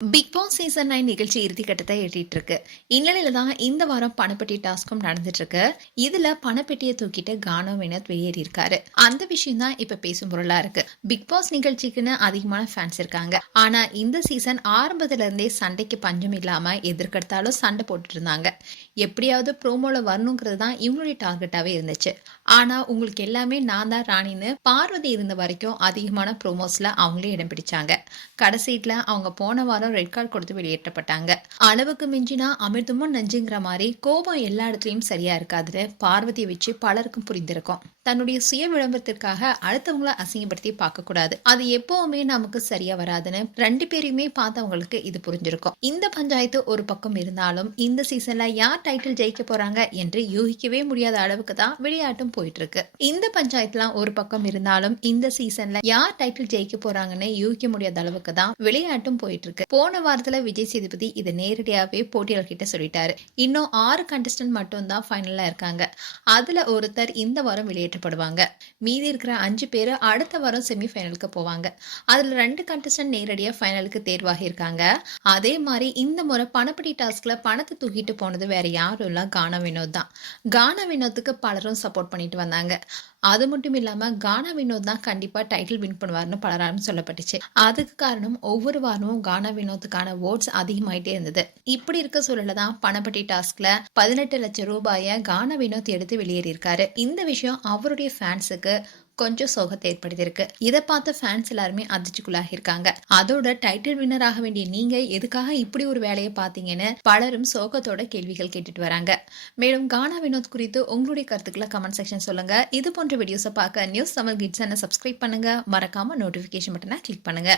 Big Boss season 9 நிகழ்ச்சி இறுதிக்கட்டத்தை எட்டிட்டு இருக்கு. இந்நிலையில தான் இந்த வாரம் பணப்பெட்டி டாஸ்க்கும் நடந்துட்டு இருக்கு. இதுல பணப்பெட்டியை தூக்கிட்டு கானோ வினோத் வெளியேறி இருக்காரு. அந்த விஷயம் தான் இப்ப பேசும் பொருளா இருக்கு. பிக் பாஸ் நிகழ்ச்சிக்குன்னு அதிகமான ஃபேன்ஸ் இருக்காங்க. ஆனா இந்த சீசன் ஆரம்பத்துல இருந்தே சண்டைக்கு பஞ்சம் இல்லாம எதிர்க்கெடுத்தாலும் சண்டை போட்டுட்டு இருந்தாங்க. எப்படியாவது ப்ரோமோல வரணுங்கிறது தான் இவங்களுடைய டார்கெட்டாவே இருந்துச்சு. ஆனா உங்களுக்கு எல்லாமே நான் தான் ராணின்னு பார்வதி இருந்த வரைக்கும் அதிகமான ப்ரோமோஸ்ல அவங்களே இடம் பிடிச்சாங்க. கடைசீட்ல அவங்க போன வாரம் ரெட் கார்டு கொடுத்து வெளியேற்றப்பட்டாங்க. அளவுக்கு மிஞ்சினா அமிர்தமும் நஞ்சுங்கிற மாதிரி கோபம் எல்லா இடத்துலயும் சரியா இருக்காதுன்னு பார்வதியை வச்சு பலருக்கும் புரிந்திருக்கும். தன்னுடைய சுய விளம்பரத்திற்காக அடுத்தவங்கள அசிங்கப்படுத்தி பார்க்க கூடாது. அது எப்பவுமே நமக்கு சரியா வராதுன்னு ரெண்டு பேரையுமே பார்த்தவங்களுக்கு இது புரிஞ்சிருக்கும். இந்த பஞ்சாயத்து ஒரு பக்கம் இருந்தாலும் இந்த சீசன்ல யார் டைட்டில் ஜெயிக்க போறாங்க என்று யூகிக்கவே முடியாத அளவுக்கு தான் விளையாட்டும் போயிட்டு இருக்கு. இந்த பஞ்சாயத்துலாம் ஒரு பக்கம் இருந்தாலும் இந்த சீசன்ல யார் டைட்டில் ஜெயிக்க போறாங்கன்னு யூகிக்க முடியாத அளவுக்கு தான் விளையாட்டும் போயிட்டு இருக்கு. போன வாரத்துல விஜய் சேதுபதி இதை நேரடியாவே போட்டியாளர்கிட்ட சொல்லிட்டாரு. இன்னும் 6 கண்டஸ்டன்ட் மட்டும் தான் ஃபைனல்ல இருக்காங்க. அதுல ஒருத்தர் இந்த வாரம் வெளியேற்றப்படுவாங்க. மீதி இருக்கிற 5 பேர் அடுத்த வாரம் செமி ஃபைனலுக்கு போவாங்க. அதுல 2 கண்டஸ்டன்ட் நேரடியா ஃபைனலுக்கு தேர்வாகி இருக்காங்க. அதே மாதிரி இந்த முறை பணப்பட்டி டாஸ்க்ல பணத்தை தூக்கிட்டு போனது வேற யாரும் இல்ல, கானா வினோத் தான். கானா வினோத்துக்கு பலரும் சப்போர்ட் பண்ணிட்டு வந்தாங்க. அது மட்டும் இல்லாம கானா வினோத் தான் கண்டிப்பா டைட்டில் வின் பண்ணுவார்னு பலராலும் சொல்லப்பட்டுச்சு. அதுக்கு காரணம் ஒவ்வொரு வாரமும் கானா வினோத்துக்கான ஓட்ஸ் அதிகமாயிட்டே இருந்தது. இப்படி இருக்க சூழல தான் பணப்பட்டி டாஸ்க்ல 18 லட்சம் ரூபாயை கானா வினோத் எடுத்து வெளியேறியிருக்காரு. இந்த விஷயம் அவருடைய ஃபேன்ஸுக்கு கொஞ்சம் சோகத்தை ஏற்படுத்தியிருக்கு. இதை பார்த்த ஃபேன்ஸ் எல்லாருமே அதிர்ச்சிக்குள்ளாகி இருக்காங்க. அதோட டைட்டில் வின்னர் ஆக வேண்டிய நீங்க எதுக்காக இப்படி ஒரு வேலையை பார்த்தீங்கன்னு பலரும் சோகத்தோட கேள்விகள் கேட்டுட்டு வராங்க. மேலும் கானா வினோத் குறித்து உங்களுடைய கருத்துக்களை கமெண்ட் செக்ஷன் சொல்லுங்க. இது போன்ற வீடியோஸை பார்க்க நியூஸ் தமிழ் கிட்ஸ் சப்ஸ்கிரைப் பண்ணுங்க. மறக்காம நோட்டிபிகேஷன் பட்டனை கிளிக் பண்ணுங்க.